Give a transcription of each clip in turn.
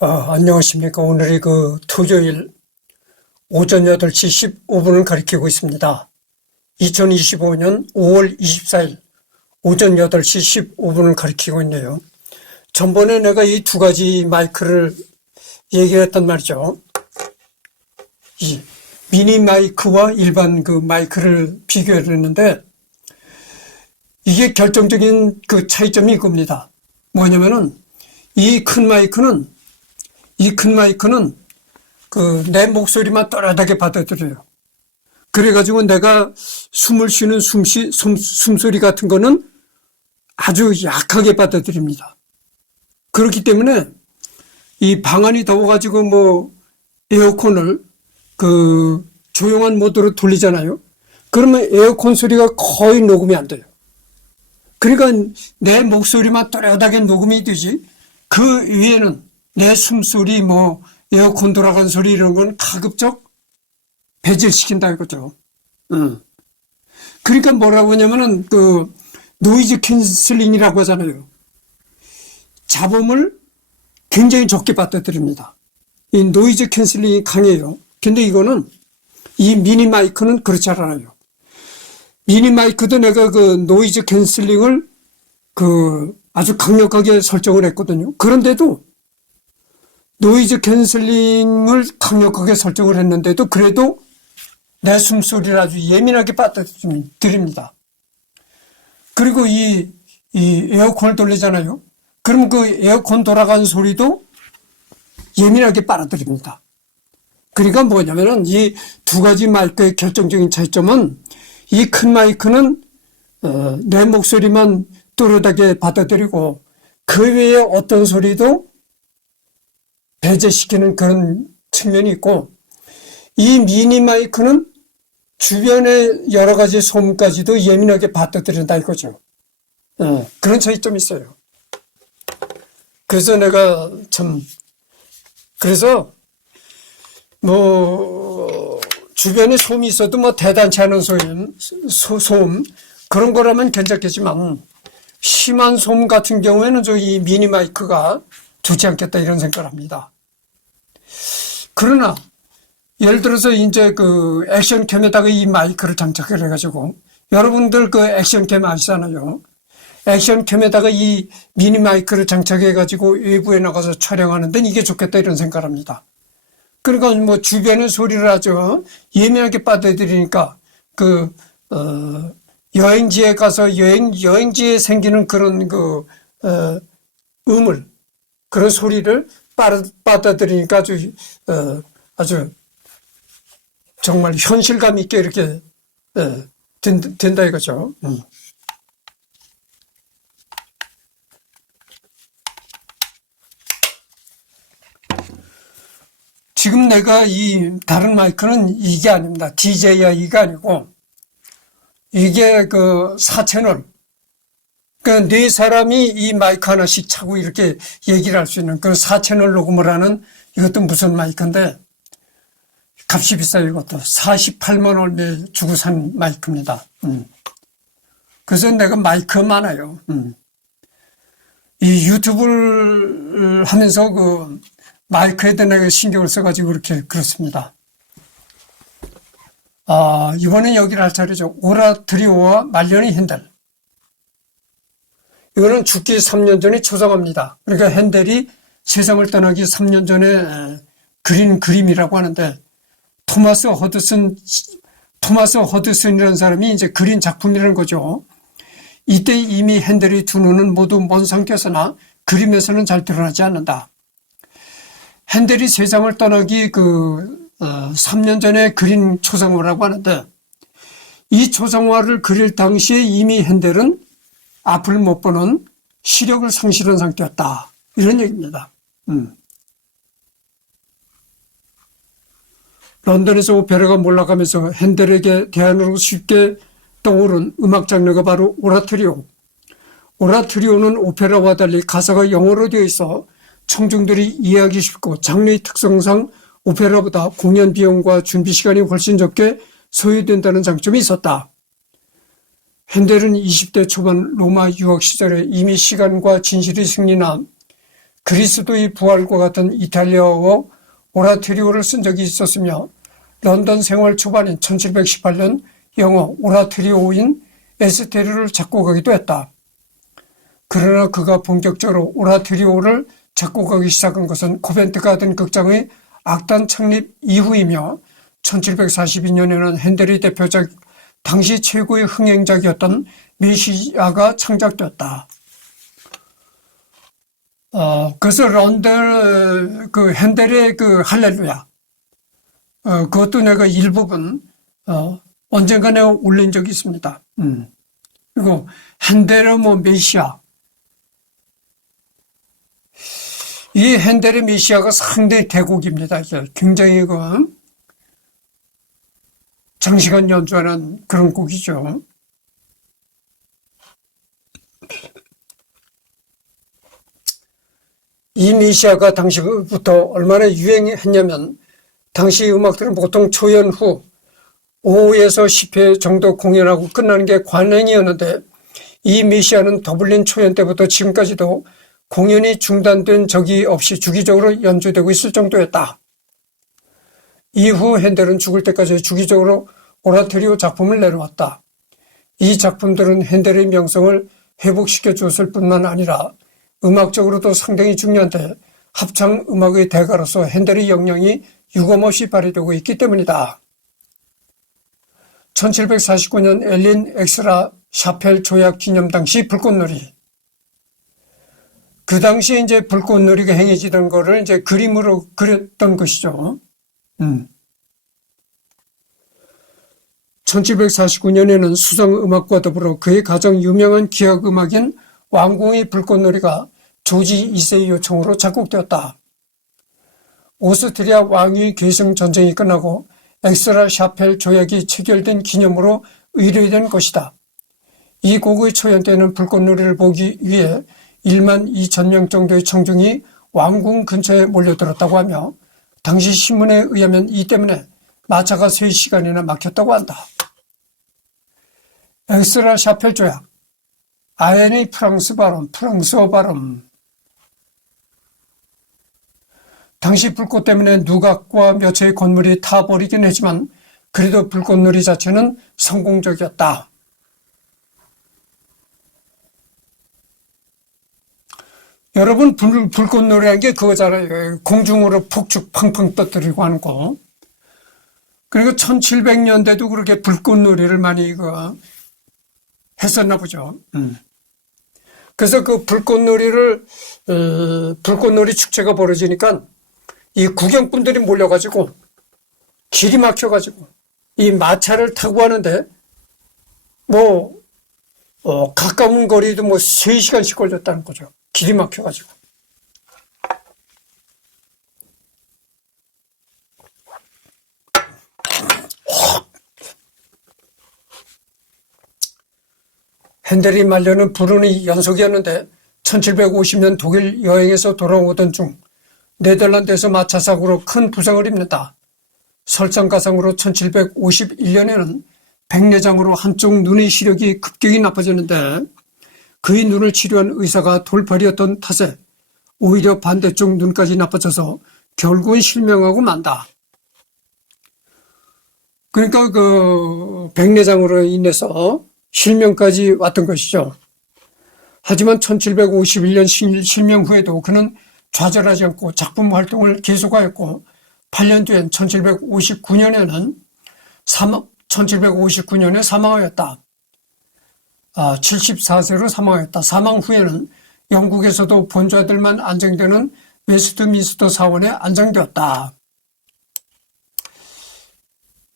안녕하십니까. 오늘이 토요일 오전 8시 15분을 가리키고 있습니다. 2025년 5월 24일 오전 8시 15분을 가리키고 있네요. 전번에 내가 이 두 가지 마이크를 얘기했단 말이죠. 이 미니 마이크와 일반 마이크를 비교를 했는데, 이게 결정적인 차이점이 이겁니다. 뭐냐면은, 이 큰 마이크는 내 목소리만 또렷하게 받아들여요. 그래가지고 내가 숨을 쉬는 숨소리 같은 거는 아주 약하게 받아들입니다. 그렇기 때문에 이 방안이 더워가지고 에어컨을 조용한 모드로 돌리잖아요. 그러면 에어컨 소리가 거의 녹음이 안 돼요. 그러니까 내 목소리만 또렷하게 녹음이 되지, 그 위에는 내 숨소리, 에어컨 돌아간 소리 이런 건 가급적 배제시킨다 이거죠. 그러니까 뭐라고 하냐면은 노이즈 캔슬링이라고 하잖아요. 잡음을 굉장히 적게 받아들입니다. 이 노이즈 캔슬링이 강해요. 근데 이 미니 마이크는 그렇지 않아요. 미니 마이크도 내가 노이즈 캔슬링을 아주 강력하게 설정을 했거든요. 그런데도 노이즈 캔슬링을 강력하게 설정을 했는데도 그래도 내 숨소리를 아주 예민하게 받아들입니다. 그리고 이 에어컨을 돌리잖아요. 그럼 에어컨 돌아가는 소리도 예민하게 빨아들입니다. 그러니까 뭐냐면은 이 두 가지 마이크의 결정적인 차이점은, 이 큰 마이크는 내 목소리만 또렷하게 받아들이고 그 외에 어떤 소리도 배제시키는 그런 측면이 있고, 이 미니 마이크는 주변의 여러 가지 소음까지도 예민하게 받아들인다 이거죠. 그런 차이점이 있어요. 그래서 내가 그래서 주변에 소음이 있어도 대단치 않은 소음 그런 거라면 괜찮겠지만, 심한 소음 같은 경우에는 이 미니 마이크가 좋지 않겠다 이런 생각을 합니다. 그러나 예를 들어서 이제 액션캠에다가 이 마이크를 장착을 해가지고, 여러분들 액션캠 아시잖아요. 액션캠에다가 이 미니 마이크를 장착해가지고 외부에 나가서 촬영하는 데는 이게 좋겠다 이런 생각을 합니다. 그러니까 주변의 소리를 아주 예민하게 받아들이니까 여행지에 가서 여행지에 생기는 그런 그런 소리를 받아들이니까 아주 정말 현실감 있게 이렇게 된다 이거죠. 지금 내가 이 다른 마이크는 이게 아닙니다. DJI가 아니고, 이게 4채널. 네 사람이 이 마이크 하나씩 차고 이렇게 얘기를 할 수 있는 4채널 녹음을 하는, 이것도 무슨 마이크인데 값이 비싸요. 이것도 48만 원에 주고 산 마이크입니다. 그래서 내가 마이크 많아요. 이 유튜브를 하면서 마이크에 대해 내가 신경을 써가지고 그렇습니다. 이번엔 여기를 할 차례죠. 오라트리오와 말년의 핸델. 이거는 죽기 3년 전에 초상화입니다. 그러니까 핸델이 세상을 떠나기 3년 전에 그린 그림이라고 하는데, 토마스 허드슨이라는 사람이 이제 그린 작품이라는 거죠. 이때 이미 핸델의 두 눈은 모두 먼 상태에서나 그림에서는 잘 드러나지 않는다. 핸델이 세상을 떠나기 3년 전에 그린 초상화라고 하는데, 이 초상화를 그릴 당시에 이미 핸델은 앞을 못 보는 시력을 상실한 상태였다. 이런 얘기입니다. 런던에서 오페라가 몰락하면서 핸델에게 대안으로 쉽게 떠오른 음악 장르가 바로 오라토리오. 오라토리오는 오페라와 달리 가사가 영어로 되어 있어 청중들이 이해하기 쉽고, 장르의 특성상 오페라보다 공연 비용과 준비 시간이 훨씬 적게 소요된다는 장점이 있었다. 핸델은 20대 초반 로마 유학 시절에 이미 시간과 진실의 승리나 그리스도의 부활과 같은 이탈리아어 오라토리오를 쓴 적이 있었으며 런던 생활 초반인 1718년 영어 오라토리오인 에스테르를 작곡하기도 했다. 그러나 그가 본격적으로 오라토리오를 작곡하기 시작한 것은 코벤트 가든 극장의 악단 창립 이후이며 1742년에는 핸델의 대표작 당시 최고의 흥행작이었던 메시아가 창작되었다. 그래서 핸델의 할렐루야, 그것도 내가 일부분, 언젠가 내가 올린 적이 있습니다. 그리고 핸델의 메시아. 이 핸델의 메시아가 상당히 대곡입니다. 굉장히 장시간 연주하는 그런 곡이죠. 이 메시아가 당시부터 얼마나 유행했냐면 당시 음악들은 보통 초연 후 5에서 10회 정도 공연하고 끝나는 게 관행이었는데 이 메시아는 더블린 초연 때부터 지금까지도 공연이 중단된 적이 없이 주기적으로 연주되고 있을 정도였다. 이후 핸델은 죽을 때까지 주기적으로 오라토리오 작품을 내놓았다. 이 작품들은 핸델의 명성을 회복시켜 주었을 뿐만 아니라 음악적으로도 상당히 중요한데 합창 음악의 대가로서 핸델의 역량이 유감없이 발휘되고 있기 때문이다. 1749년 엘린 엑스라 샤펠 조약 기념 당시 불꽃놀이. 그 당시에 이제 불꽃놀이가 행해지던 거를 이제 그림으로 그렸던 것이죠. 1749년에는 수상음악과 더불어 그의 가장 유명한 기악음악인 왕궁의 불꽃놀이가 조지 2세의 요청으로 작곡되었다. 오스트리아 왕위 계승 전쟁이 끝나고 엑스라 샤펠 조약이 체결된 기념으로 의뢰된 것이다. 이 곡의 초연 때는 불꽃놀이를 보기 위해 1만 2천 명 정도의 청중이 왕궁 근처에 몰려들었다고 하며 당시 신문에 의하면 이 때문에 마차가 3시간이나 막혔다고 한다. 엑스라 샤펠 조약, 아엔의 프랑스 발음, 프랑스어 발음. 당시 불꽃 때문에 누각과 몇 채의 건물이 타버리긴 했지만 그래도 불꽃놀이 자체는 성공적이었다. 여러분, 불꽃놀이라는 게 그거잖아요. 공중으로 폭죽 팡팡 떠뜨리고 하는 거. 그리고 1700년대도 그렇게 불꽃놀이를 많이 했었나 보죠. 그래서 그 불꽃놀이 축제가 벌어지니까 이 구경꾼들이 몰려가지고 길이 막혀가지고 이 마차를 타고 하는데 가까운 거리도 3시간씩 걸렸다는 거죠. 길이 막혀가지고. 핸델이 말려는 불운의 연속이었는데 1750년 독일 여행에서 돌아오던 중 네덜란드에서 마차 사고로 큰 부상을 입는다. 설상가상으로 1751년에는 백내장으로 한쪽 눈의 시력이 급격히 나빠졌는데 그의 눈을 치료한 의사가 돌팔이었던 탓에 오히려 반대쪽 눈까지 나빠져서 결국은 실명하고 만다. 그러니까 백내장으로 인해서 실명까지 왔던 것이죠. 하지만 1751년 실명 후에도 그는 좌절하지 않고 작품 활동을 계속하였고 8년 뒤엔 1759년에 사망하였다. 74세로 사망하였다. 사망 후에는 영국에서도 본좌들만 안정되는 웨스트민스터 사원에 안장되었다.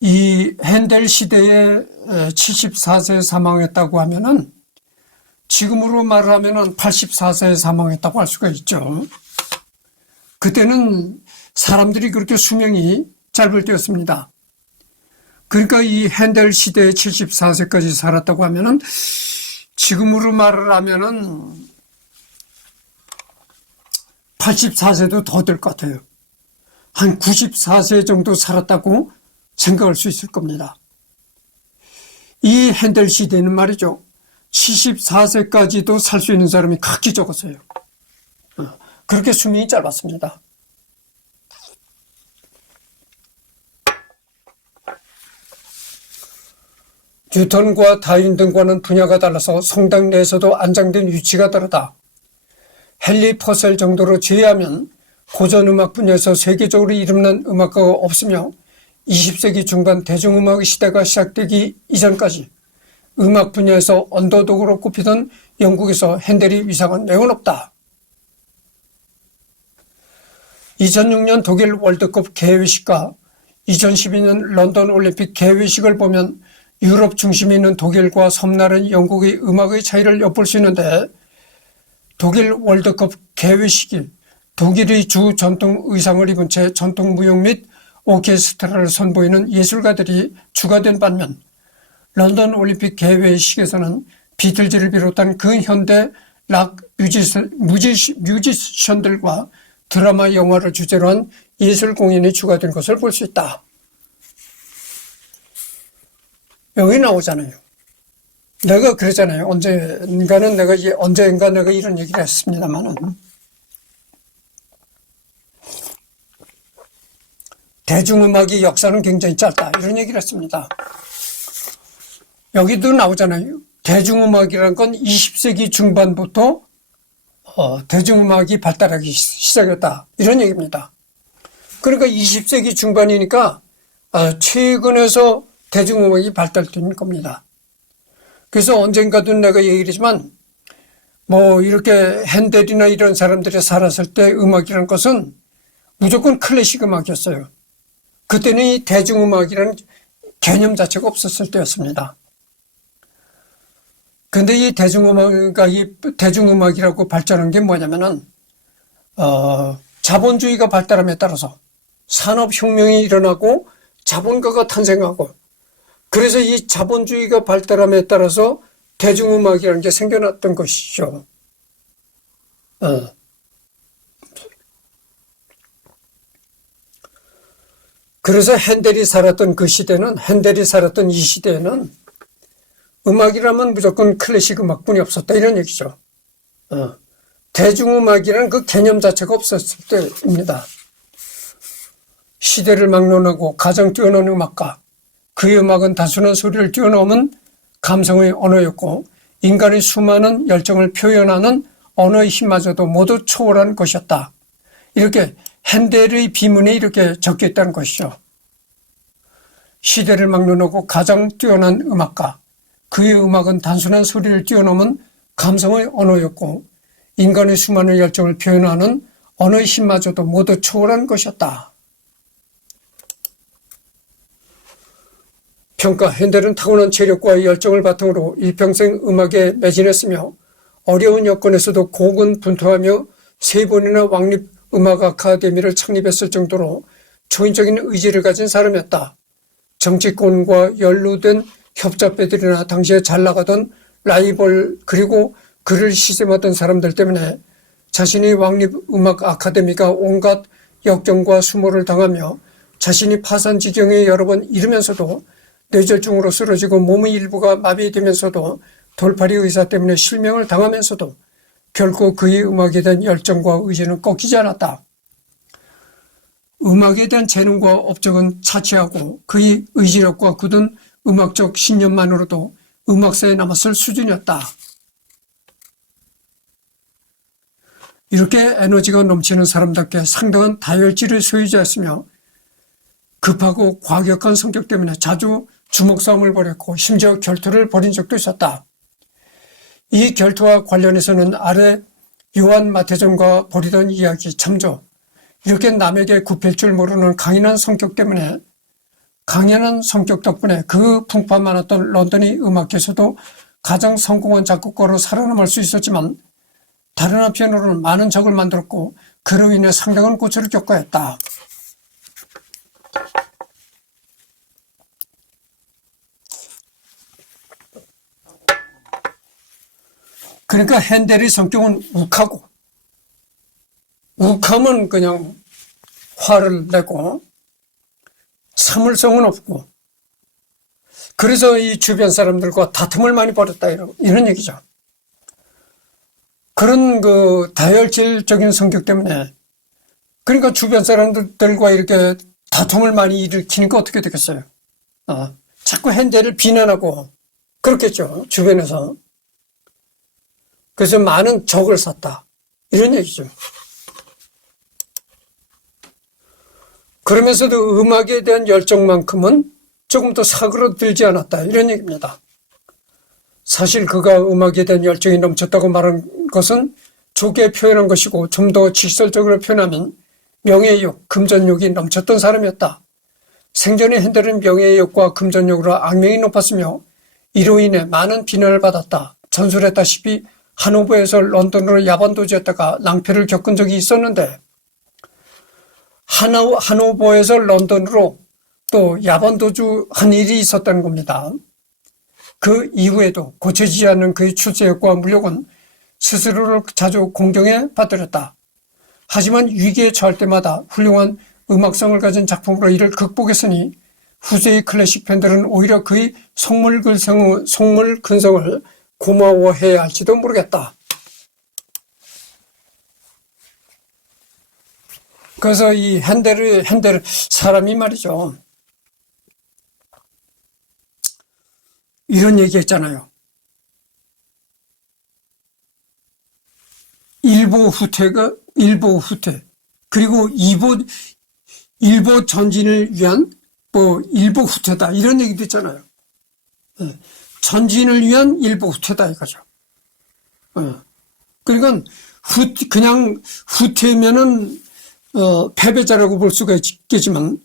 이 핸델 시대에 74세에 사망했다고 하면은 지금으로 말하면은 84세에 사망했다고 할 수가 있죠. 그때는 사람들이 그렇게 수명이 짧을 때였습니다. 그러니까 이 핸델 시대에 74세까지 살았다고 하면은 지금으로 말을 하면은 84세도 더 될 것 같아요. 한 94세 정도 살았다고 생각할 수 있을 겁니다. 이 핸델 시대는 말이죠. 74세까지도 살 수 있는 사람이 극히 적었어요. 그렇게 수명이 짧았습니다. 뉴턴과 다윈 등과는 분야가 달라서 성당 내에서도 안장된 위치가 다르다. 헨리 퍼셀 정도로 제외하면 고전음악 분야에서 세계적으로 이름난 음악가가 없으며 20세기 중반 대중음악의 시대가 시작되기 이전까지 음악 분야에서 언더독으로 꼽히던 영국에서 핸델의 위상은 매우 높다. 2006년 독일 월드컵 개회식과 2012년 런던 올림픽 개회식을 보면 유럽 중심에 있는 독일과 섬나라인 영국의 음악의 차이를 엿볼 수 있는데, 독일 월드컵 개회식이 독일의 주 전통 의상을 입은 채 전통 무용 및 오케스트라를 선보이는 예술가들이 주가 된 반면, 런던 올림픽 개회식에서는 비틀즈를 비롯한 근현대 락 뮤지션들과 드라마 영화를 주제로 한 예술 공연이 주가 된 것을 볼 수 있다. 여기 나오잖아요. 내가 그러잖아요. 언젠가 내가 이런 얘기를 했습니다만은, 대중음악의 역사는 굉장히 짧다, 이런 얘기를 했습니다. 여기도 나오잖아요. 대중음악이라는 건 20세기 중반부터 대중음악이 발달하기 시작했다, 이런 얘기입니다. 그러니까 20세기 중반이니까 최근에서 대중음악이 발달된 겁니다. 그래서 언젠가도 내가 얘기를 했지만, 이렇게 핸델이나 이런 사람들이 살았을 때 음악이라는 것은 무조건 클래식 음악이었어요. 그때는 이 대중음악이라는 개념 자체가 없었을 때였습니다. 근데 이 대중음악이라고 발전한 게 뭐냐면은, 자본주의가 발달함에 따라서 산업혁명이 일어나고 자본가가 탄생하고, 그래서 이 자본주의가 발달함에 따라서 대중음악이라는 게 생겨났던 것이죠. 그래서 핸델이 살았던 이 시대에는 음악이라면 무조건 클래식 음악뿐이 없었다, 이런 얘기죠. 대중음악이라는 그 개념 자체가 없었을 때입니다. 시대를 막론하고 가장 뛰어난 음악가, 그의 음악은 단순한 소리를 뛰어넘은 감성의 언어였고, 인간의 수많은 열정을 표현하는 언어의 힘마저도 모두 초월한 것이었다. 이렇게 핸델의 비문에 이렇게 적혀 있다는 것이죠. 시대를 막론하고 가장 뛰어난 음악가, 그의 음악은 단순한 소리를 뛰어넘은 감성의 언어였고, 인간의 수많은 열정을 표현하는 언어의 힘마저도 모두 초월한 것이었다. 평가, 핸델은 타고난 체력과 열정을 바탕으로 일평생 음악에 매진했으며, 어려운 여건에서도 고군분투하며 3번이나 왕립 음악 아카데미를 창립했을 정도로 초인적인 의지를 가진 사람이었다. 정치권과 연루된 협잡배들이나 당시에 잘 나가던 라이벌, 그리고 그를 시샘하던 사람들 때문에 자신이 왕립 음악 아카데미가 온갖 역정과 수모를 당하며 자신이 파산 지경에 여러 번 이르면서도 뇌졸중으로 쓰러지고 몸의 일부가 마비되면서도 돌팔이 의사 때문에 실명을 당하면서도 결코 그의 음악에 대한 열정과 의지는 꺾이지 않았다. 음악에 대한 재능과 업적은 차치하고 그의 의지력과 굳은 음악적 신념만으로도 음악사에 남았을 수준이었다. 이렇게 에너지가 넘치는 사람답게 상당한 다혈질의 소유자였으며, 급하고 과격한 성격 때문에 자주 주먹 싸움을 벌였고 심지어 결투를 벌인 적도 있었다. 이 결투와 관련해서는 아래 요한 마태전과 벌이던 이야기 참조, 이렇게 남에게 굽힐 줄 모르는 강인한 성격 덕분에 그 풍파 많았던 런던의 음악계에서도 가장 성공한 작곡가로 살아남을 수 있었지만, 다른 한편으로는 많은 적을 만들었고 그로 인해 상당한 고초를 겪어야 했다. 그러니까 핸델의 성격은 욱하면 그냥 화를 내고 참을성은 없고, 그래서 이 주변 사람들과 다툼을 많이 벌였다, 이런 얘기죠. 그런 그 다혈질적인 성격 때문에 그러니까 주변 사람들과 이렇게 다툼을 많이 일으키니까 어떻게 되겠어요? 자꾸 핸델을 비난하고 그렇겠죠. 주변에서. 그래서 많은 적을 샀다. 이런 얘기죠. 그러면서도 음악에 대한 열정만큼은 조금 더 사그러들지 않았다. 이런 얘기입니다. 사실 그가 음악에 대한 열정이 넘쳤다고 말한 것은 좋게 표현한 것이고 좀 더 직설적으로 표현하면 명예욕, 금전욕이 넘쳤던 사람이었다. 생전에 핸델은 명예욕과 금전욕으로 악명이 높았으며 이로 인해 많은 비난을 받았다. 전설했다시피 하노버에서 런던으로 야반도주했다가 낭패를 겪은 적이 있었는데 하노버에서 런던으로 또 야반도주한 일이 있었다는 겁니다. 그 이후에도 고쳐지지 않는 그의 출세욕과 물욕은 스스로를 자주 공경에 받들었다. 하지만 위기에 처할 때마다 훌륭한 음악성을 가진 작품으로 이를 극복했으니 후세의 클래식 팬들은 오히려 그의 속물근성을 고마워해야 할지도 모르겠다. 그래서 이 핸델 사람이 말이죠. 이런 얘기 했잖아요. 일보 후퇴 그리고 일보 전진을 위한 일보 후퇴다 이런 얘기도 있잖아요. 전진을 위한 일보 후퇴다 이거죠. 그러니까 그냥 후퇴면은 패배자라고 볼 수가 있겠지만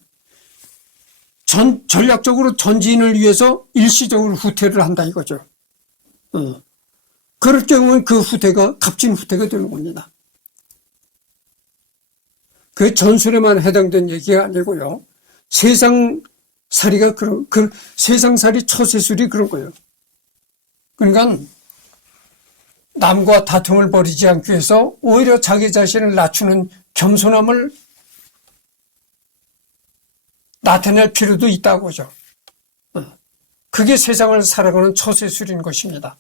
전략적으로 전진을 위해서 일시적으로 후퇴를 한다 이거죠. 그럴 경우는 그 후퇴가 값진 후퇴가 되는 겁니다. 그게 전술에만 해당된 얘기가 아니고요. 세상살이가 세상살이 처세술이 그런 거예요. 그러니까 남과 다툼을 벌이지 않기 위해서 오히려 자기 자신을 낮추는 겸손함을 나타낼 필요도 있다고죠. 그게 세상을 살아가는 처세술인 것입니다.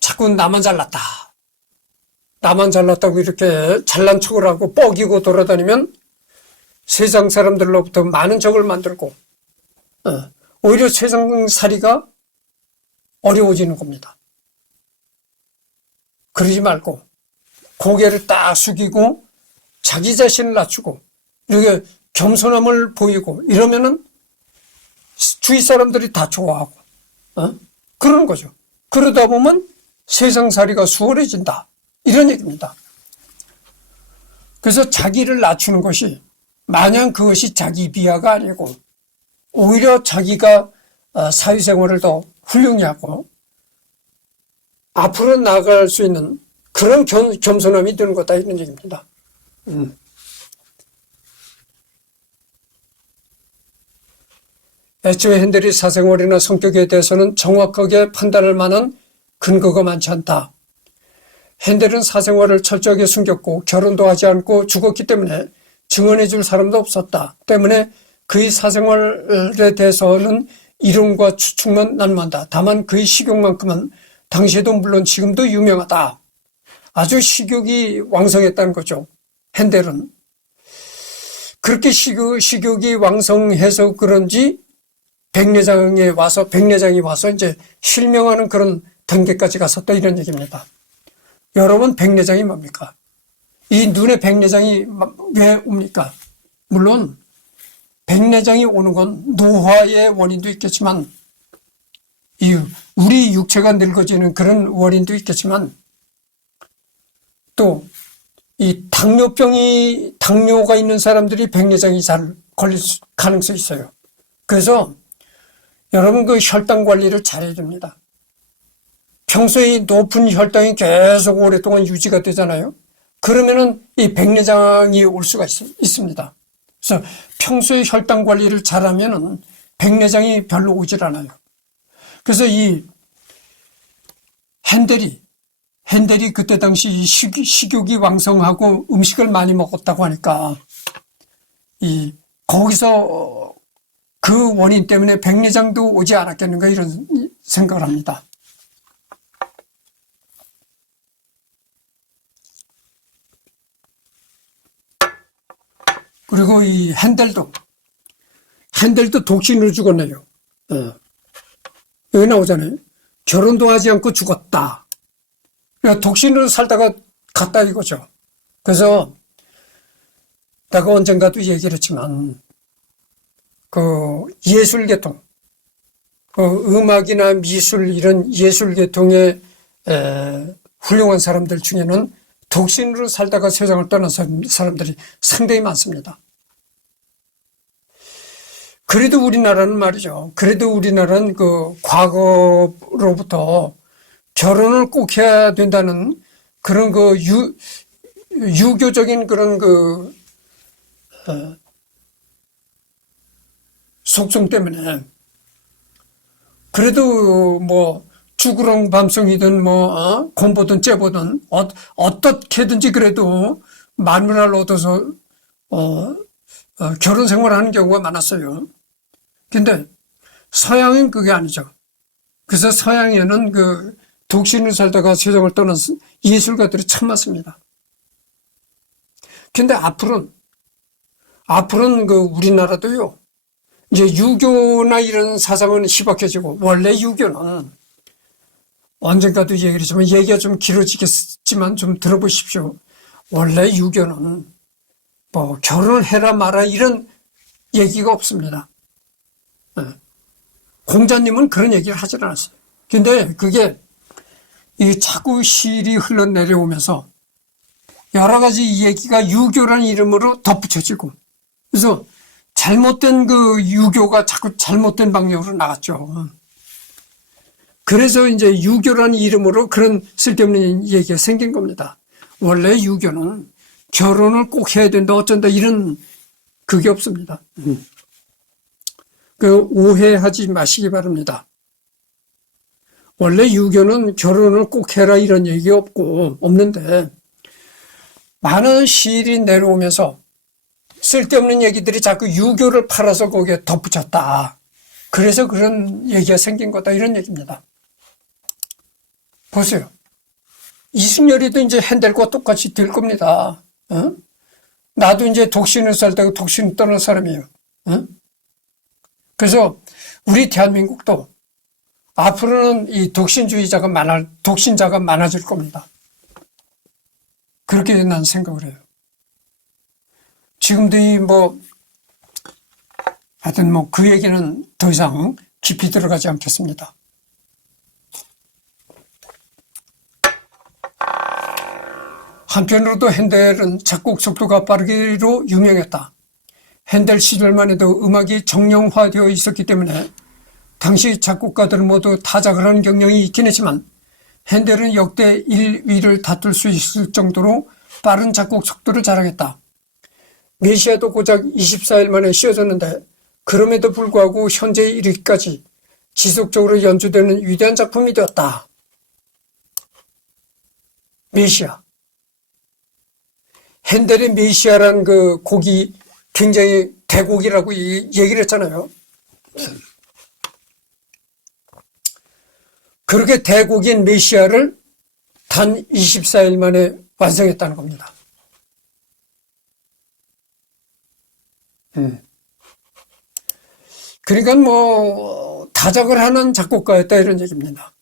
자꾸 나만 잘났다. 나만 잘났다고 이렇게 잘난 척을 하고 뻐기고 돌아다니면 세상 사람들로부터 많은 적을 만들고 오히려 세상살이가 어려워지는 겁니다. 그러지 말고 고개를 딱 숙이고 자기 자신을 낮추고 이렇게 겸손함을 보이고 이러면은 주위 사람들이 다 좋아하고 그러는 거죠. 그러다 보면 세상살이가 수월해진다. 이런 얘기입니다. 그래서 자기를 낮추는 것이 마냥 그것이 자기 비하가 아니고 오히려 자기가 사회생활을 더 훌륭히 하고 앞으로 나아갈 수 있는 그런 겸손함이 되는 거다 이런 얘기입니다. 애초에 핸델의 사생활이나 성격에 대해서는 정확하게 판단할 만한 근거가 많지 않다. 핸델은 사생활을 철저하게 숨겼고 결혼도 하지 않고 죽었기 때문에 증언해 줄 사람도 없었다. 때문에 그의 사생활에 대해서는 이론과 추측만 난무한다. 다만 그의 식욕만큼은 당시에도 물론 지금도 유명하다. 아주 식욕이 왕성했다는 거죠. 핸델은. 그렇게 식욕이 왕성해서 그런지 백내장이 와서 이제 실명하는 그런 단계까지 갔었다 이런 얘기입니다. 여러분 백내장이 뭡니까? 이 눈에 백내장이 왜 옵니까? 물론 백내장이 오는 건 노화의 원인도 있겠지만 우리 육체가 늙어지는 그런 원인도 있겠지만 또 이 당뇨가 있는 사람들이 백내장이 잘 걸릴 가능성이 있어요. 그래서 여러분 그 혈당 관리를 잘해야 됩니다. 평소에 높은 혈당이 계속 오랫동안 유지가 되잖아요. 그러면은 이 백내장이 올 수가 있습니다. 그래서 평소에 혈당 관리를 잘하면은 백내장이 별로 오질 않아요. 그래서 이 핸델이 그때 당시 식욕이 왕성하고 음식을 많이 먹었다고 하니까 거기서 그 원인 때문에 백내장도 오지 않았겠는가 이런 생각을 합니다. 그리고 이 핸델도 독신으로 죽었네요. 여기 나오잖아요. 결혼도 하지 않고 죽었다. 그러니까 독신으로 살다가 갔다 이거죠. 그래서 내가 언젠가도 얘기를 했지만 그 예술계통, 음악이나 미술 이런 예술계통의 훌륭한 사람들 중에는 독신으로 살다가 세상을 떠난 사람들이 상당히 많습니다. 그래도 우리나라는 말이죠. 그래도 우리나라는 그 과거로부터 결혼을 꼭 해야 된다는 그런 그 유교적인 그런 그 속성 때문에 그래도 뭐 주구렁 밤송이든 뭐 곰보든 째보든 어떻게든지 그래도 마누라를 얻어서 결혼 생활하는 경우가 많았어요. 근데 서양은 그게 아니죠. 그래서 서양에는 그 독신을 살다가 세상을 떠난 예술가들이 참 많습니다. 근데 앞으로는 그 우리나라도요, 이제 유교나 이런 사상은 희박해지고, 원래 유교는 언젠가도 얘기를 했지만, 얘기가 좀 길어지겠지만 좀 들어보십시오. 원래 유교는 뭐 결혼을 해라 마라 이런 얘기가 없습니다. 공자님은 그런 얘기를 하질 않았어요. 근데 그게 이 자꾸 시일이 흘러내려오면서 여러 가지 얘기가 유교라는 이름으로 덧붙여지고, 그래서 잘못된 그 유교가 자꾸 잘못된 방향으로 나갔죠. 그래서 이제 유교라는 이름으로 그런 쓸데없는 얘기가 생긴 겁니다. 원래 유교는 결혼을 꼭 해야 된다 어쩐다 이런 그게 없습니다. 그 오해하지 마시기 바랍니다. 원래 유교는 결혼을 꼭 해라 이런 얘기 없는데 많은 시일이 내려오면서 쓸데없는 얘기들이 자꾸 유교를 팔아서 거기에 덧붙였다. 그래서 그런 얘기가 생긴 거다 이런 얘기입니다. 보세요. 이승열이도 이제 핸델과 똑같이 될 겁니다. 나도 이제 독신을 살다가 독신을 떠난 사람이에요. 그래서 우리 대한민국도 앞으로는 이 독신자가 많아질 겁니다. 그렇게 난 생각을 해요. 지금도 하여튼 그 얘기는 더 이상 깊이 들어가지 않겠습니다. 한편으로도 핸델은 작곡 속도가 빠르기로 유명했다. 핸델 시절만 해도 음악이 정형화되어 있었기 때문에 당시 작곡가들 모두 타작을 하는 경향이 있긴 했지만 핸델은 역대 1위를 다툴 수 있을 정도로 빠른 작곡 속도를 자랑했다. 메시아도 고작 24일 만에 씌워졌는데 그럼에도 불구하고 현재 이르기까지 지속적으로 연주되는 위대한 작품이 되었다. 메시아. 핸델의 메시아라는 그 곡이 굉장히 대곡이라고 얘기를 했잖아요. 그렇게 대곡인 메시아를 단 24일 만에 완성했다는 겁니다. 그러니까 다작을 하는 작곡가였다 이런 얘기입니다.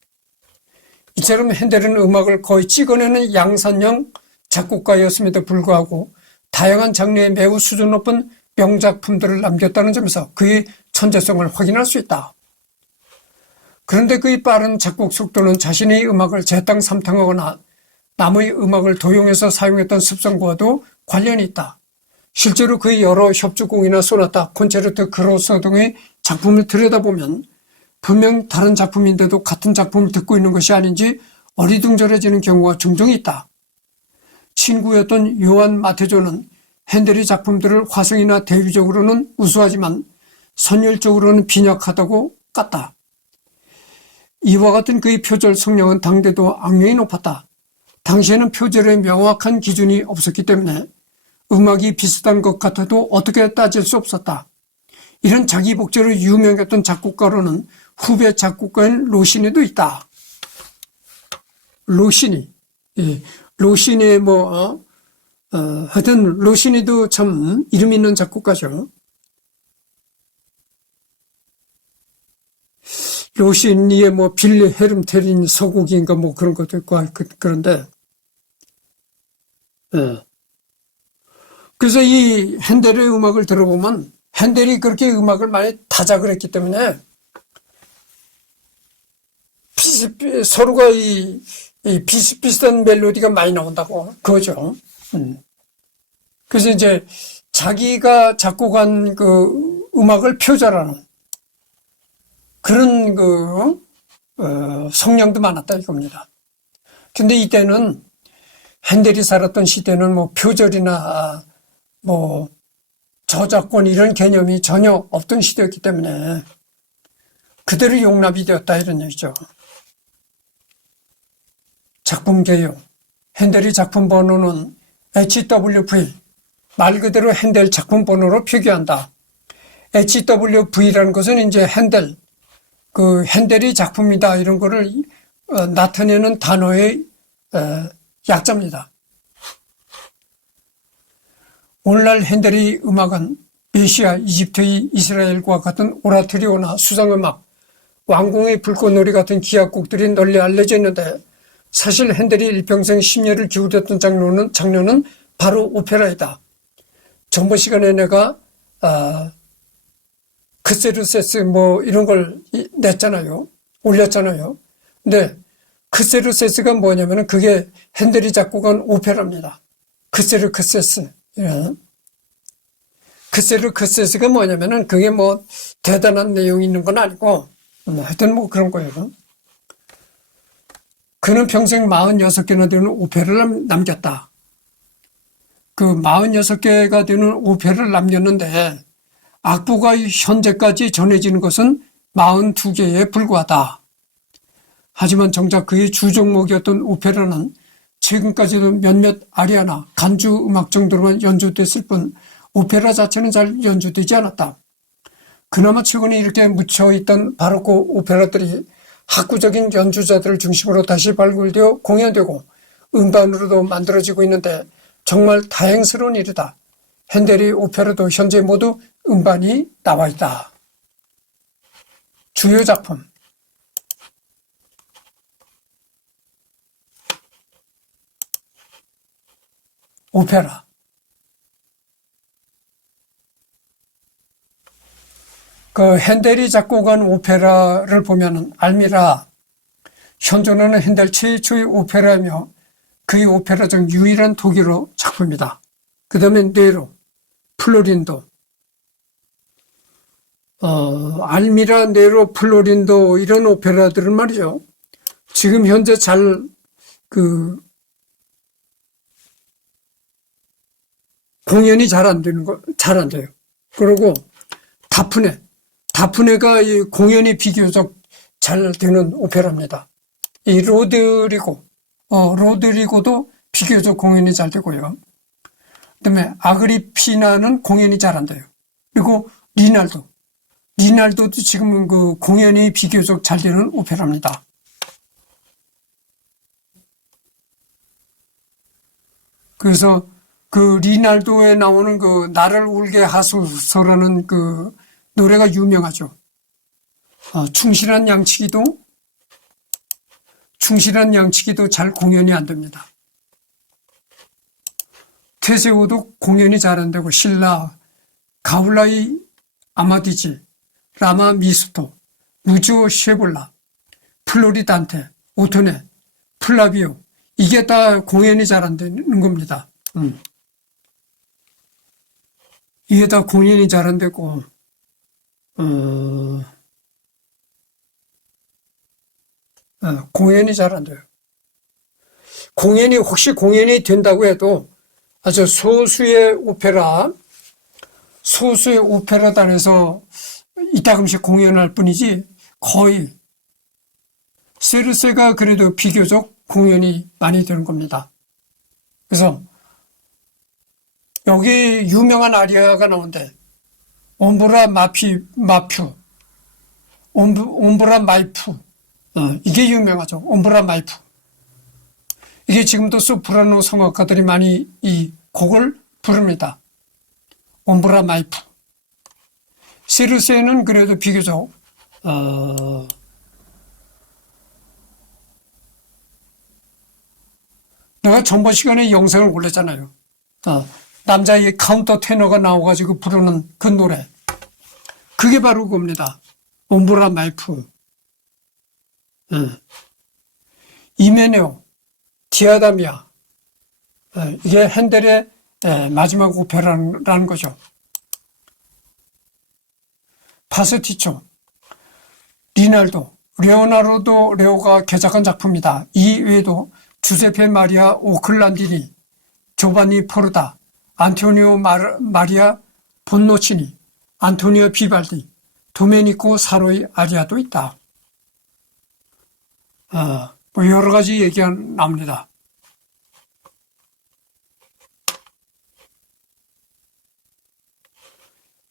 이처럼 핸델은 음악을 거의 찍어내는 양산형 작곡가였음에도 불구하고 다양한 장르의 매우 수준 높은 명작품들을 남겼다는 점에서 그의 천재성을 확인할 수 있다. 그런데 그의 빠른 작곡 속도는 자신의 음악을 재탕삼탕하거나 남의 음악을 도용해서 사용했던 습성과도 관련이 있다. 실제로 그의 여러 협주곡이나 소나타, 콘체르토 그로소 등의 작품을 들여다보면 분명 다른 작품인데도 같은 작품을 듣고 있는 것이 아닌지 어리둥절해지는 경우가 종종 있다. 친구였던 요한 마테조는 핸델의 작품들을 화성이나 대위적으로는 우수하지만 선율적으로는 빈약하다고 깠다. 이와 같은 그의 표절 성량은 당대도 악명이 높았다. 당시에는 표절에 명확한 기준이 없었기 때문에 음악이 비슷한 것 같아도 어떻게 따질 수 없었다. 이런 자기 복제로 유명했던 작곡가로는 후배 작곡가인 로시니도 있다. 로시니. 로시니의 하여튼 로시니도 참 이름 있는 작곡가죠. 로시니의 뭐 빌리 헤름테린 서곡인가 뭐 그런 것도 있고 그런데 그래서 이 핸델의 음악을 들어보면 핸델이 그렇게 음악을 많이 다작을 했기 때문에 서로가 이 비슷비슷한 멜로디가 많이 나온다고 그거죠. 그래서 이제 자기가 작곡한 그 음악을 표절하는 그런 성량도 많았다 이겁니다. 근데 이때는 핸델이 살았던 시대는 뭐 표절이나 뭐 저작권 이런 개념이 전혀 없던 시대였기 때문에 그대로 용납이 되었다 이런 얘기죠. 작품 개요. 핸델의 작품 번호는 HWV, 말 그대로 핸델 작품 번호로 표기한다. HWV라는 것은 이제 핸델, 그 핸델의 작품이다 이런 거를 나타내는 단어의 약자입니다. 오늘날 핸델의 음악은 메시아, 이집트의 이스라엘과 같은 오라토리오나 수상음악, 왕궁의 불꽃놀이 같은 기악곡들이 널리 알려져 있는데 사실 핸델이 일평생 심려를 기울였던 장르는 바로 오페라이다. 정보 시간에 내가 크세르세스 뭐 이런 걸 냈잖아요. 올렸잖아요. 근데 크세르세스가 뭐냐면은 그게 핸델이 작곡한 오페라입니다. 크세르크세스. 크세르크세스가 뭐냐면은 그게 뭐 대단한 내용이 있는 건 아니고 하여튼 뭐 그런 거예요. 그는 평생 46개나 되는 오페라를 남겼다. 그 46개가 되는 오페라를 남겼는데 악보가 현재까지 전해지는 것은 42개에 불과하다. 하지만 정작 그의 주 종목이었던 오페라는 최근까지도 몇몇 아리아나, 간주 음악 정도로만 연주됐을 뿐 오페라 자체는 잘 연주되지 않았다. 그나마 최근에 이렇게 묻혀있던 바로크 오페라들이 학구적인 연주자들을 중심으로 다시 발굴되어 공연되고 음반으로도 만들어지고 있는데 정말 다행스러운 일이다. 핸델의 오페라도 현재 모두 음반이 나와 있다. 주요 작품 오페라 그 핸델이 작곡한 오페라를 보면은 알미라 현존하는 핸델 최초의 오페라이며 그의 오페라 중 유일한 독일어 작품이다. 그 다음에 네로, 플로린도, 알미라, 네로, 플로린도 이런 오페라들은 말이죠. 지금 현재 공연이 잘 안 돼요. 그리고 다프네가 이 공연이 비교적 잘 되는 오페라입니다. 이 로드리고도 비교적 공연이 잘 되고요. 그다음에 아그리피나는 공연이 잘 안 돼요. 그리고 리날도도 지금은 그 공연이 비교적 잘 되는 오페라입니다. 그래서 그 리날도에 나오는 그 나를 울게 하소서라는 그 노래가 유명하죠. 충실한 양치기도 잘 공연이 안 됩니다. 테세오도 공연이 잘 안 되고 신라, 가울라이 아마디지, 라마 미스토, 무지오 쉐볼라, 플로리 단테, 오토네, 플라비오 이게 다 공연이 잘 안 되는 겁니다. 이게 다 공연이 잘 안 되고 공연이 잘 안 돼요. 혹시 공연이 된다고 해도 아주 소수의 오페라단에서 이따금씩 공연할 뿐이지 거의 세르세가 그래도 비교적 공연이 많이 되는 겁니다. 그래서 여기 유명한 아리아가 나오는데 옴브라 마퓨, 옴브라 마이프 이게 유명하죠. 옴브라 마이프. 이게 지금도 소프라노 성악가들이 많이 이 곡을 부릅니다. 옴브라 마이프. 시르세는 그래도 비교적 내가 전번 시간에 영상을 올렸잖아요. 남자의 카운터 테너가 나와가지고 부르는 그 노래. 그게 바로 그겁니다. 옴브라 마이프. 이메네오, 디아다미아. 이게 핸델의 마지막 오페라라는 거죠. 파스티초, 리날도, 레오나르도 레오가 개작한 작품이다. 이 외에도 주세페 마리아 오클란디니, 조반니 포르다, 안토니오 마리아 본노치니, 안토니오 비발디, 도메니코 사로이 아리아도 있다. 뭐 여러 가지 얘기가 나옵니다.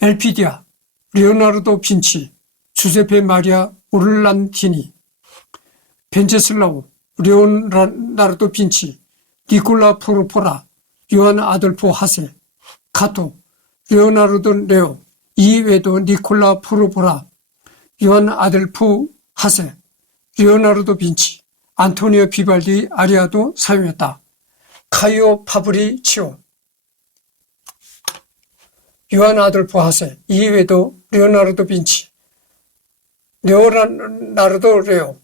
엘피디아, 레오나르도 빈치, 주세페 마리아 오를란티니, 벤체슬라우, 레오나르도 빈치, 니콜라 프로포라, 요한 아돌포 하세, 카토, 레오나르도 레오, 이외에도 니콜라 프로포라, 요한 아돌포 하세, 레오나르도 빈치, 안토니오 비발디 아리아도 사용했다. 카이오 파브리치오, 요한 아돌포 하세, 이외에도 레오나르도 빈치, 레오나르도 레오,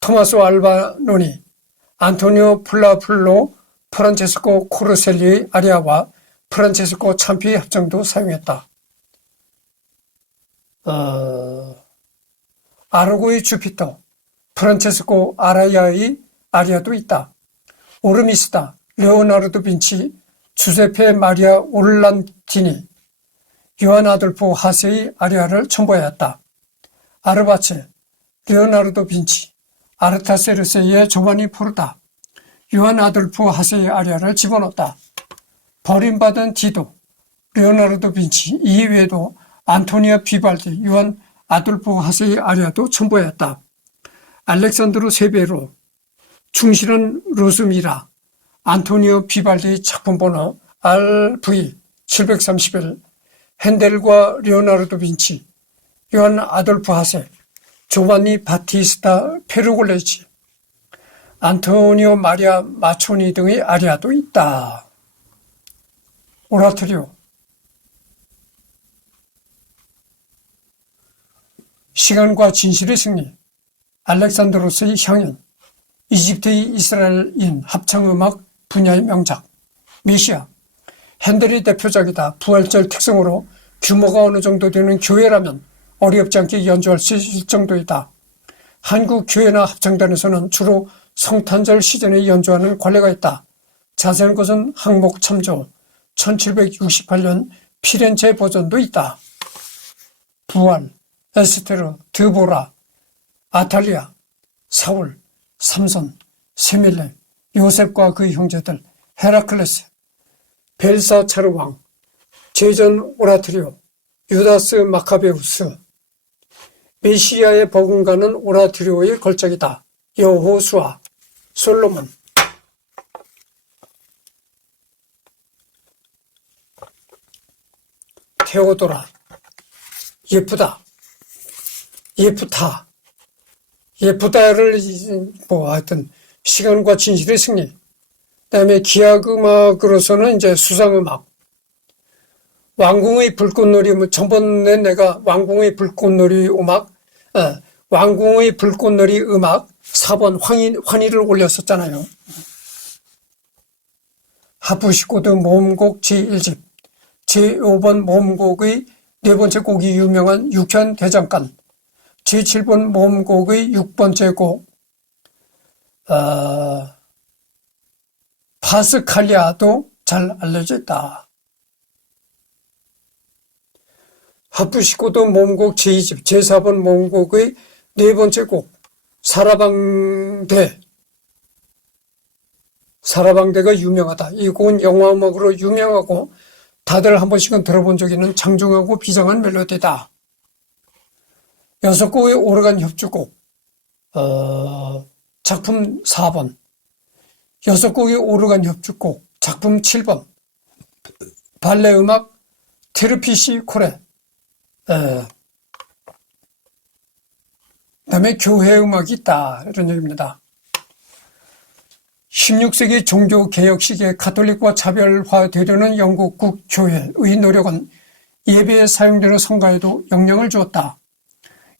토마소 알바노니, 안토니오 플라플로, 프란체스코 코르셀리의 아리아와 프란체스코 참피의 합정도 사용했다. 아르고의 주피터, 프란체스코 아라야의 아리아도 있다. 오르미스다, 레오나르도 빈치, 주세페 마리아 오를란티니, 요한 아돌포 하세의 아리아를 첨부하였다. 아르바체, 레오나르도 빈치, 아르타세르세의 조반니 포르다, 요한 아돌포 하세의 아리아를 집어넣었다. 버림받은 디도, 레오나르도 빈치, 이외에도 안토니오 비발디, 요한 아돌포 하세의 아리아도 첨부하였다. 알렉산드로 세베로, 충실한 로스미라, 안토니오 비발디 작품 번호 RV 731, 핸델과 레오나르도 빈치, 요한 아돌포 하세, 조반니 바티스타 페르골레지, 안토니오 마리아 마초니 등의 아리아도 있다. 오라토리오, 시간과 진실의 승리, 알렉산드로스의 향연, 이집트의 이스라엘인 합창음악 분야의 명작, 메시아, 핸델의 대표작이다. 부활절 특성으로 규모가 어느 정도 되는 교회라면 어렵지 않게 연주할 수 있을 정도이다. 한국 교회나 합창단에서는 주로 성탄절 시즌에 연주하는 관례가 있다. 자세한 것은 항목 참조 1768년 피렌체 버전도 있다. 부활, 에스테르, 드보라, 아탈리아, 사울, 삼손, 세밀레, 요셉과 그의 형제들, 헤라클레스, 벨사차르 왕, 제전 오라트리오, 유다스 마카베우스, 메시아의 버금가는 오라트리오의 걸작이다. 여호수아, 솔로몬. 테오도라, 예쁘다, 예쁘다, 예쁘다를 하여튼 시간과 진실의 승리. 그다음에 기악음악으로서는 이제 수상음악, 왕궁의 불꽃놀이, 전번에 내가 왕궁의 불꽃놀이 음악, 왕궁의 불꽃놀이 음악 4번 환희를 올렸었잖아요. 하프시코드 모음곡 제1집, 제5번 모음곡의 네 번째 곡이 유명한 육현대장간, 제7번 모음곡의 6번째 곡, 파스칼리아도 잘 알려져 있다. 하프시코드 모음곡 제2집, 제4번 모음곡의 네 번째 곡, 사라방대가 유명하다. 이 곡은 영화음악으로 유명하고 다들 한 번씩은 들어본 적 있는 장중하고 비장한 멜로디다. 6곡의 오르간 협주곡, 작품 4번, 6곡의 오르간 협주곡, 작품 7번, 발레 음악 테르피시 코레, 그다음에 교회 음악이 있다 이런 얘기입니다. 16세기 종교개혁 시기에 가톨릭과 차별화되려는 영국 국교회의 노력은 예배에 사용되는 성가에도 영향을 주었다.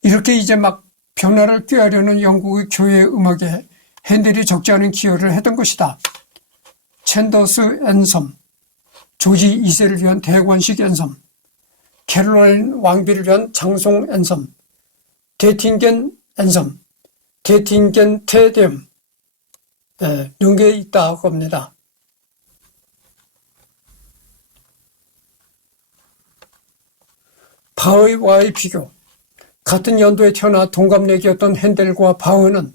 이렇게 이제 막 변화를 꾀하려는 영국의 교회 음악에 핸델이 적지 않은 기여를 했던 것이다. 챈더스 앤섬, 조지 2세를 위한 대관식 앤섬, 캐롤라인 왕비를 위한 장송 앤섬, 데팅겐 앤섬, 데팅겐 테뎀, 이런 게 있다고 합니다. 바흐와의 비교. 같은 연도에 태어나 동갑내기였던 핸델과 바흐는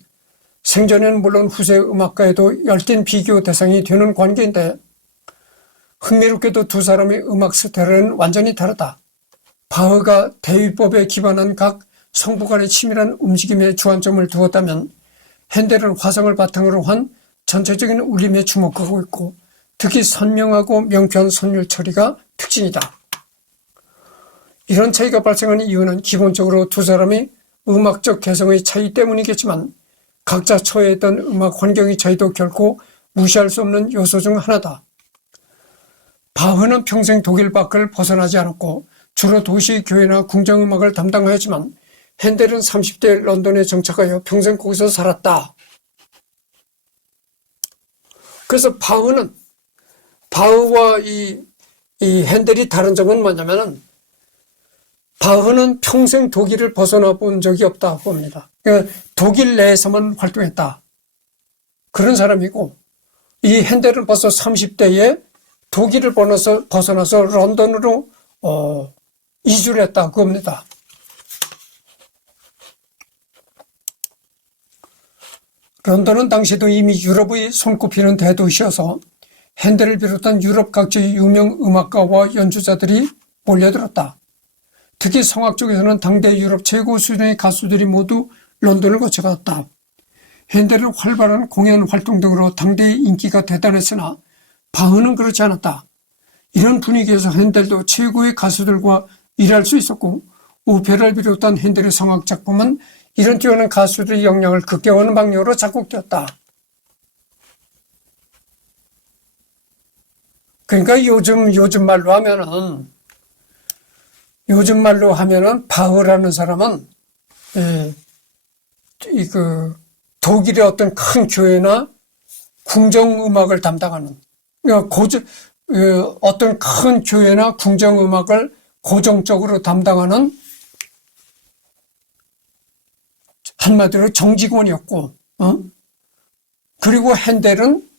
생전에는 물론 후세 음악가에도 열띤 비교 대상이 되는 관계인데 흥미롭게도 두 사람의 음악 스타일은 완전히 다르다. 바흐가 대위법에 기반한 각 성부 간의 치밀한 움직임에 주안점을 두었다면 핸델은 화성을 바탕으로 한 전체적인 울림에 주목하고 있고 특히 선명하고 명쾌한 선율 처리가 특징이다. 이런 차이가 발생하는 이유는 기본적으로 두 사람의 음악적 개성의 차이 때문이겠지만 각자 처해있던 음악 환경의 차이도 결코 무시할 수 없는 요소 중 하나다. 바흐는 평생 독일 밖을 벗어나지 않았고 주로 도시 교회나 궁정음악을 담당하였지만 핸델은 30대 런던에 정착하여 평생 거기서 살았다. 그래서 바흐와 이 핸델이 다른 점은 뭐냐면은 바흐는 평생 독일을 벗어나 본 적이 없다고 합니다. 그러니까 독일 내에서만 활동했다. 그런 사람이고 이 핸델은 벌써 30대에 독일을 벗어나서 런던으로 이주를 했다고 합니다. 런던은 당시에도 이미 유럽의 손꼽히는 대도시여서 핸델을 비롯한 유럽 각지의 유명 음악가와 연주자들이 몰려들었다. 특히 성악 쪽에서는 당대 유럽 최고 수준의 가수들이 모두 런던을 거쳐갔다. 핸델은 활발한 공연 활동 등으로 당대의 인기가 대단했으나 바흐는 그렇지 않았다. 이런 분위기에서 핸델도 최고의 가수들과 일할 수 있었고 오페라를 비롯한 핸델의 성악 작품은 이런 뛰어난 가수들의 역량을 극대화하는 방향으로 작곡되었다. 그러니까 요즘 말로 하면은 바흐라는 사람은 독일의 어떤 큰 교회나 궁정 음악을 담당하는 어떤 큰 교회나 궁정 음악을 고정적으로 담당하는 한마디로 정직원이었고, 그리고 핸델은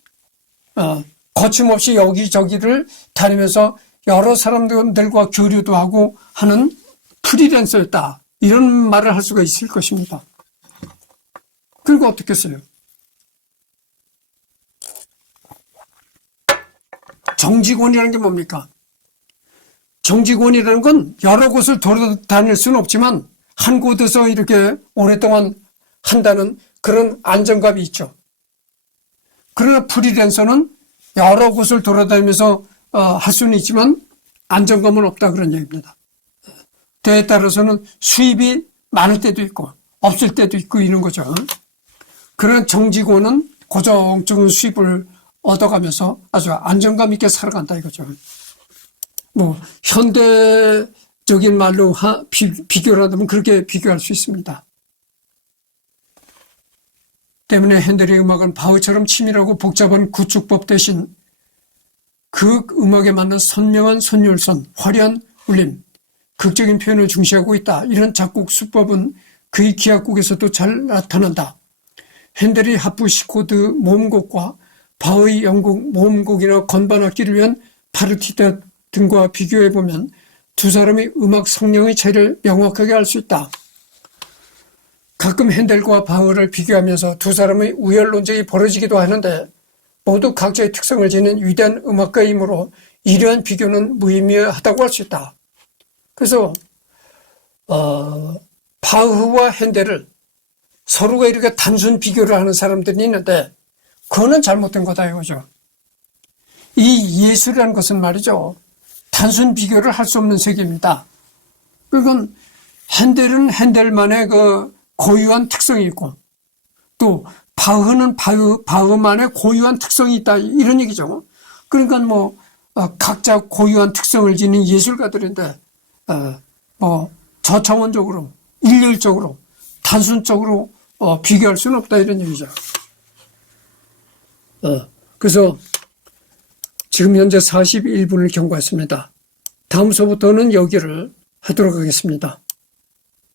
거침없이 여기저기를 다니면서 여러 사람들과 교류도 하고 하는 프리랜서였다. 이런 말을 할 수가 있을 것입니다. 그리고 어떻게 써요? 정직원이라는 게 뭡니까? 정직원이라는 건 여러 곳을 돌아다닐 수는 없지만 한 곳에서 이렇게 오랫동안 한다는 그런 안정감이 있죠. 그러나 프리랜서는 여러 곳을 돌아다니면서 할 수는 있지만 안정감은 없다 그런 얘기입니다. 때에 따라서는 수입이 많을 때도 있고 없을 때도 있고 이런 거죠. 그런 정직원은 고정적인 수입을 얻어가면서 아주 안정감 있게 살아간다 이거죠. 현대적인 말로 비교를 하자면 그렇게 비교할 수 있습니다. 때문에 핸델의 음악은 바흐처럼 치밀하고 복잡한 구축법 대신 그 음악에 맞는 선명한 선율선, 화려한 울림, 극적인 표현을 중시하고 있다. 이런 작곡 수법은 그의 기악곡에서도 잘 나타난다. 핸델의 하프시코드 모음곡과 바흐의 영국 모음곡이나 건반악기를 위한 파르티타 등과 비교해보면 두 사람의 음악 성량의 차이를 명확하게 알 수 있다. 가끔 핸델과 바흐를 비교하면서 두 사람의 우열 논쟁이 벌어지기도 하는데 모두 각자의 특성을 지닌 위대한 음악가이므로 이러한 비교는 무의미하다고 할 수 있다. 그래서 바흐와 핸델을 서로가 이렇게 단순 비교를 하는 사람들이 있는데 그거는 잘못된 거다 이거죠. 이 예술이라는 것은 말이죠. 단순 비교를 할 수 없는 세계입니다. 그건 핸델은 핸델만의 그 고유한 특성이 있고 또 바흐는 바흐만의 고유한 특성이 있다 이런 얘기죠. 그러니까 뭐 각자 고유한 특성을 지닌 예술가들인데 뭐 저차원적으로 일률적으로 단순적으로 비교할 수는 없다 이런 얘기죠. 그래서 지금 현재 41분을 경과했습니다. 다음 수부터는 여기를 하도록 하겠습니다.